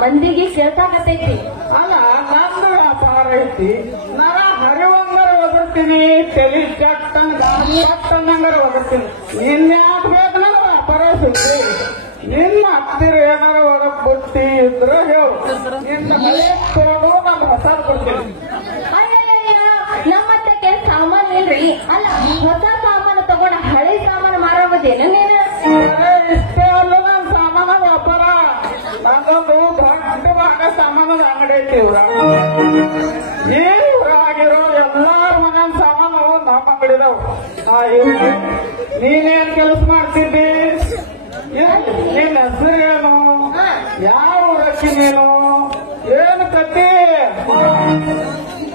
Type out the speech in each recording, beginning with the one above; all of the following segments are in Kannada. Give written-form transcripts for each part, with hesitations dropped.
ಮಂದಿಗೆ ಕೇಳ್ಸಾಕತೈತಿ. ಅಲ್ಲ ನಂದು ವ್ಯಾಪಾರ ಐತಿ, ನರ ಹರಿವಂಗರ ಒದರ್ತೀನಿ, ತಲಿ ಚಟ್ಟಂಗರ ಒದರ್ತೀನಿ. ಇನ್ಯಾಕ್ ಬೇಕು ನನ್ನ ವ್ಯಾಪಾರ ಸುದ್ದಿ? ನಿನ್ನ ಹತ್ತಿರ ಏನಾರ ಒದಕ್ ಬುಟ್ಟಿ ಇದ್ರ ಹೇಳು, ನಿನ್ನ ಮಳೆ ತೋಡು ನಾನು ಹೊಸ ಕೊಡ್ತೀನಿ. ನಮ್ಮತ್ತಕ್ಕೆ ಸಾಮಾನು ಇಲ್ರಿ. ಅಲ್ಲ ಹೊಸ ಸಾಮಾನು ತಗೊಂಡ ಹಳೆ ಸಾಮಾನು ಮಾರೋದೇನು ನೀನು? ಇಷ್ಟೇ ಅಲ್ಲ ನನ್ನ ಸಾಮಾನ ವ್ಯಾಪಾರ. ನಂದೊಂದು ದೊಡ್ಡ ಭಾಗ ಸಾಮಾನದ ಅಂಗಡಿ ಐತಿ ಊರಾಗ. ಈ ಊರಾಗಿರೋ ಎಲ್ಲಾರ ಮಗನ ಸಾಮಾನು ನಮ್ಮ ಅಂಗಡಿದಾವ. ನೀನೇನ್ ಕೆಲಸ ಮಾಡ್ತಿದ್ದಿ? ನಿನ್ನ ಹೆಸರು ಏನು? ಯಾವ ಊರಕ್ಕಿ ನೀನು? ಏನು ಕತ್ತಿ?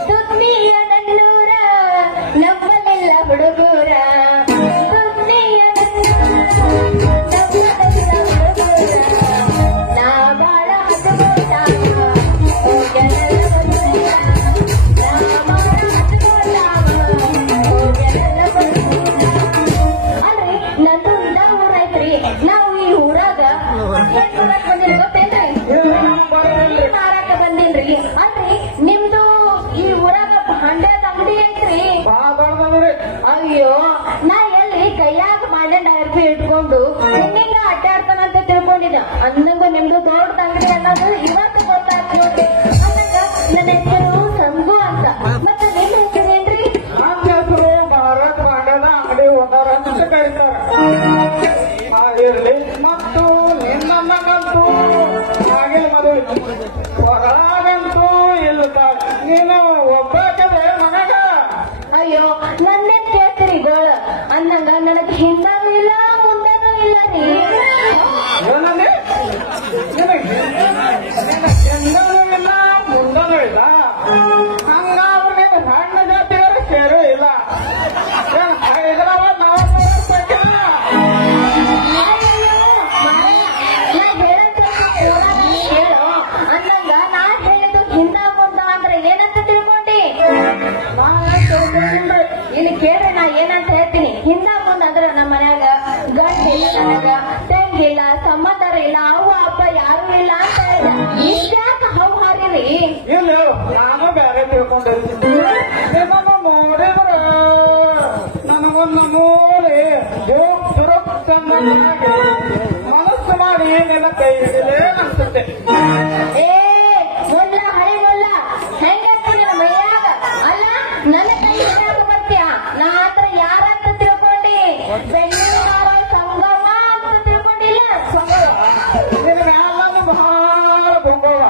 ಸುದ್ದಿಯ ನನ್ನೂರ ನಮ್ಮನೆಲ್ಲ ಹುಡುಗೂರ, ಸುದ್ದಿಯ ನನ್ನೂರ ನಮ್ಮನೆಲ್ಲ ಹುಡುಗೂರ, ನಾ ಬಾಳ ಹತ್ತುಕೊಂಡ ಅಂದಂಗ ನಿಮ್ದು ದೊಡ್ಡ ಅಂಗಡಿ ಅನ್ನೋದು ಇವತ್ತು ಗೊತ್ತಾಯ್ತು ನೋಡ್ರಿ. ಅಂದಂಗ ನನ್ನ ಹೆಸರು ಸಂಗು ಅಂತ. ಮತ್ತೆ ನಿಮ್ಮ ಹೆಸರೇನ್ರಿ? ನನ್ನ ಹೆಸರು ಭಾರತ್ ಭಾಂಡದ ಅಂಗಡಿ ಓನರ್ ಅಂತ ಕರೀತಾರೆ. ಇರ್ಲಿ, ಮತ್ತು ನಿನ್ನಂತೂ ಆಗಿಲ್ಲ ಮದುವೆ, ಹೊರಗಂತೂ ಇಲ್ಲ. ನೀನು ಒಬ್ಬಾಕದೆ ಮನೆಗ. ಅಯ್ಯೋ ನನ್ನೇನ್ ಕೇಳ್ತೀರಿ ಗೋಳ? ಅಂದಂಗ ನನಗೆ ಹಿಂದನೂ ಇಲ್ಲ ಮುಂದನೂ ಇಲ್ಲ ರೀ. ಏನಂದ್ರೆ ನಿನಗೆ ಚೆಂದನೂ ಇಲ್ಲ ಮುಂದನೂ ಇಲ್ಲ. ಹಂಗಾದ್ರೆ ನೀನು ಸಣ್ಣ ಜಾತಿಯವರು ಸೇರೂ ಇಲ್ಲ. ಏನು ಹೈದರಾಬಾದ್ ನಾವು ಹೇಳು. ಅಂದಂಗ ನಾ ಹೇಳಿದ್ದು ಹಿಂದ ಮುಂದ ಅಂದ್ರೆ ಏನಂತ ತಿಳ್ಕೊಂಡಿ? ಇಲ್ಲಿ ಕೇಳ್ರಿ, ನಾ ಏನಂತ ಹೇಳ್ತೀನಿ. ಹಿಂದ ಮುಂದ ಅಂದ್ರೆ ನಮ್ಮ ಮನ್ಯಾಗ ಗಂಡ ಇಲ್ಲ, ನನಗ ತಂಗಿಲ್ಲ, ಸಂಬಂಧರ ಇಲ್ಲ, ಅವ್ವ ಅಪ್ಪ ಯಾರು ಇಲ್ಲ ಅಂತ ಹೇಳಿದ. ಇಷ್ಟ್ಯಾಕ ಹವ್ ಹಾರಿರಿ? ಇಲ್ಲ, ನಾನು ಬೇರೆ ತಿಳ್ಕೊಂಡಿರ್ತೀನಿ. ನಿನ್ನನ್ನು ನೋಡಿದ್ರೆ ನನಗೊಂದು ಮೂಲೆ ಮನಸ್ಸು ಮಾಡಿ ನಿನ್ನ ಕೈ ಹಿಡಿಲೇ ಅನ್ಸುತ್ತೆ. ಏ ಮೊಲ್ಲ ಹಳೆ ಮೊಲ್ಲ ಹೆಂಗಂತೀನಿ ನಮ್ಮ ಮೈಯಾಗ? ಅಲ್ಲ, ನನ್ನ ಕೈ ಹಿಡಿಯಾಗ ಬರ್ತೀಯ? ನಾ ಹತ್ರ ಯಾರಂತ ತಿಳ್ಕೊಂಡಿ? ಬೆಂಗಳೂರ ಸಂಗಮ ಅಂತ ತಿಳ್ಕೊಂಡಿಲ್ಲ? ನಿನಗೆ ನಾನು ಬಹಳ ಬೊಂಬವ.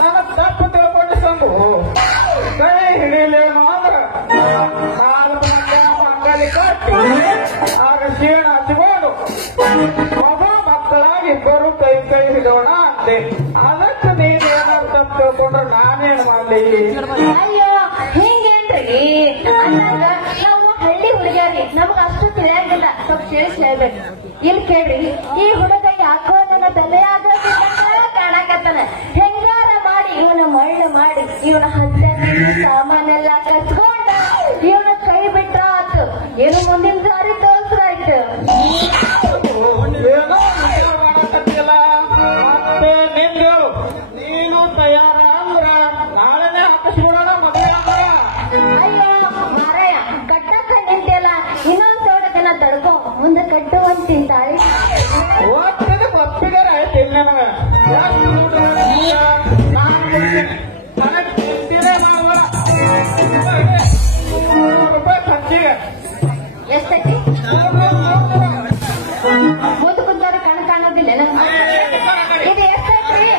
ನಾನು ತಪ್ಪು ತಿಳ್ಕೊಂಡು ಸಂಗು ಕೈ ಹಿಡಿಲೇನು ಅಂದ್ರೆ ನಾಲ್ಕು ಮಂಗಲಿ ಕಟ್ಟಿ ಆಗ ಕ್ಷೀಣ ಹಚ್ಚಿಕೊಂಡು ಮಗು ಮಕ್ಕಳಾಗಿ ಇಬ್ಬರು ಕೈ ಕೈ ಹಿಡೋಣ ಅಂತೆ. ಅದಕ್ಕೆ ನೀನೇನಾದ್ರು ತಪ್ಪು ತಿಳ್ಕೊಂಡ್ರೆ ನಾನೇನು ಮಾಡಲಿ? ಅಯ್ಯೋ ಹಿಂಗೇನ್ರಿ? ಅಂದಾಗ ನಾವು ಹಳ್ಳಿ ಹುಡುಗಿಯರಿ, ನಮಗ ಅಷ್ಟು ತಿಳಿಯಾಗಿಲ್ಲ. ಸ್ವಲ್ಪ ತಿಳಿಸಿ ಹೇಳ್ಬೇಕು. ಇಲ್ಲಿ ಕೇಳ್ರಿ, ಈ ಹುಡುಗ ಯಾಕೋ ನನ್ನ ತಲೆಯಾಗ ಕಾಣಕತ್ತಾನ. ಹೆಂಗಾರ ಮಾಡಿ ಇವನ ಮಳ್ಳು ಮಾಡಿ ಇವನ ಹತ್ತಿರ ಸಾಮಾನೆಲ್ಲ ಕಸ್ಕೊಂಡ ಇವನ ಕೈ ಬಿಟ್ರ ಆತು. ಏನು ಮುಂದಿನ ಸಾರಿ ತೋರ್ಸ್ರಾಯ್ತು. ಏನೋ ಮಾಡಕತ್ತಿಲ್ಲ. ಮತ್ತೆ ನಿಂದೇಳು, ನೀನು ತಯಾರ ಅಂದ್ರ ನಾಳೆನೆ ಹಾಕಿಸ್ಬಿಡೋಣ ಮದುವೆ ಅಂದ್ರ. ಅಯ್ಯೋ ಮಾರಾಯ, ಕಟ್ಟಕ್ಕ ನಿಂತಿಯಲ್ಲ, ಇನ್ನೊಂದ್ ತೋಡಕನ ತಡ್ಕೊ, ಮುಂದೆ ಕಟ್ಟುವಂತ ತಾಳಿ. ಒಟ್ಟಿನ ತಪ್ಪಿಗಾರ ಆಯ್ತು ಇಲ್ಲ ನನಗೆ. ನನಗೆ ತಿಂತೀರೇ ಮಾಡುವ ₹100 ಖರ್ಚಿಗೆ. ಎಷ್ಟೈತಿ? ಮುಂದೆ ಕುಂತವ್ರು ಕಣ್ ಕಾಣೋದಿಲ್ಲ. ಇದು ಎಷ್ಟೈತ್ರಿ?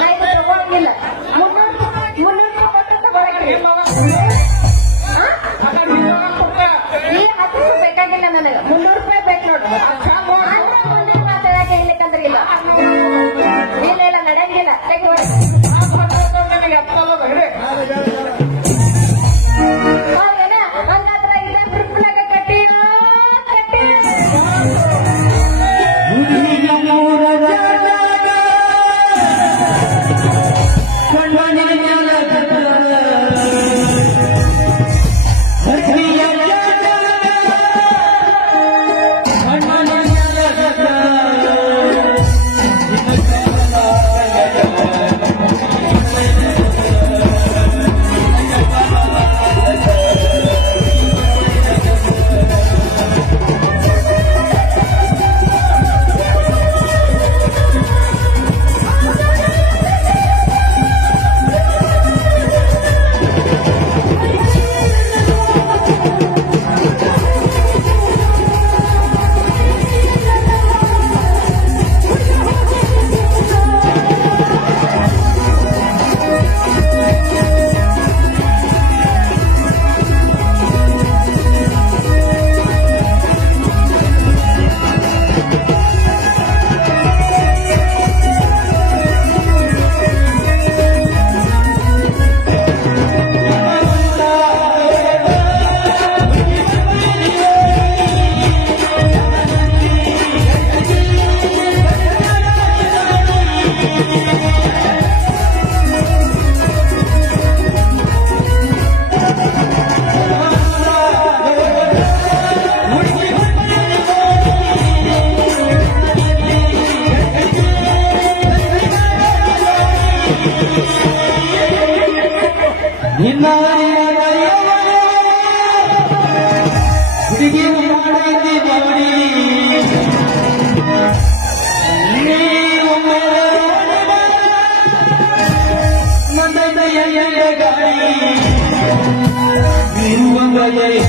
ಆಯ್ತು, ತಗೋಂಗಿಲ್ಲ. 300 ಕೊಟ್ಟು ತಗೊಳಕ್ರಿ. ಈ 10 ಬೇಕಾಗಿಲ್ಲ ನನಗೆ, ₹300 ಬೇಕು ನೋಡ್ರಿ. ಮುಂದಿನ ಮಾತಾಡಕ ಹೇಳ್ಲಿಕ್ಕಂದ್ರೆ ಇಲ್ಲ ಇಲ್ಲ ಇಲ್ಲ, ನಡೆಯಂಗಿಲ್ಲ. ತೆಗಿಬೇಡಿ. ನನಗೆ ಎತ್ತಲ್ಲ ಹಿಡಿ. ಹಂಗಾದ್ರೆ ಇದ ಟ್ರಿಪ್ನಾಗ ಕಟ್ಟಿಯ ಹುಡುಗಿ ಗಾಳಿ